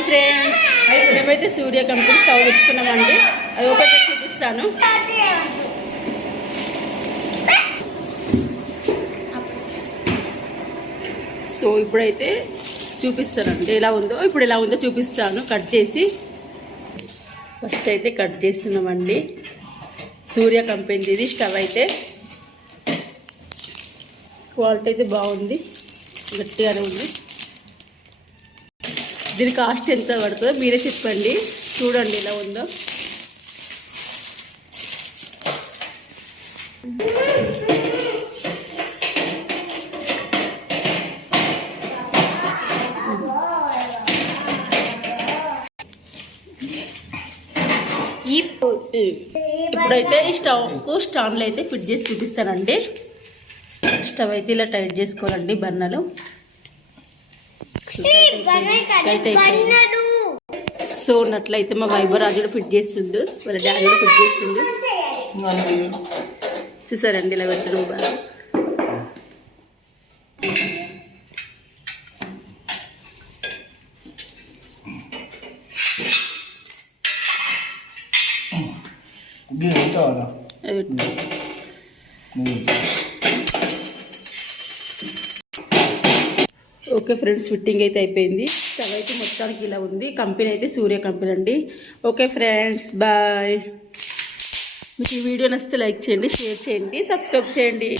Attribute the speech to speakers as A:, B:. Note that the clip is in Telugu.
A: హాయ్ ఫ్రెండ్స్ మేమైతే సూర్యకాంతి స్టవ్ తెచ్చుకున్నామండి అది ఒకటి చూపిస్తాను సో ఇప్పుడైతే చూపిస్తానండి ఎలా ఉందో ఇప్పుడు ఎలా ఉందో చూపిస్తాను కట్ చేసి ఫస్ట్ అయితే కట్ చేస్తున్నామండి సూర్య కంపెనీది ఇది స్టవ్ అయితే క్వాలిటీ అయితే బాగుంది గట్టిగానే ఉంది దీని కాస్ట్ ఎంత పడుతుందో మీరే చెప్పండి చూడండి ఇలా ఉందో ఇప్పుడైతే ఈ స్టవ్కు స్టాండ్లు అయితే ఫిట్ చేసి చూపిస్తానండి స్టవ్ అయితే ఇలా టైట్ చేసుకోవాలండి బర్నలు సో ఉన్నట్లయితే మా వైభవరాజు కూడా ఫిట్ చేస్తుండు వాళ్ళ డాడీ కూడా ఫిట్ చేస్తుండు చూసారండి ఇలా పెట్టడం బాగా Gud, det okay friends fitting అయితే అయిపోయింది స్టవ్ అయితే మొత్తానికి ఇలా ఉంది కంపెనీ అయితే సూర్య కంపెనీ అండి ఓకే ఫ్రెండ్స్ బాయ్ మీకు ఈ వీడియో నచ్చితే లైక్ చేయండి షేర్ చేయండి సబ్స్క్రైబ్ చేయండి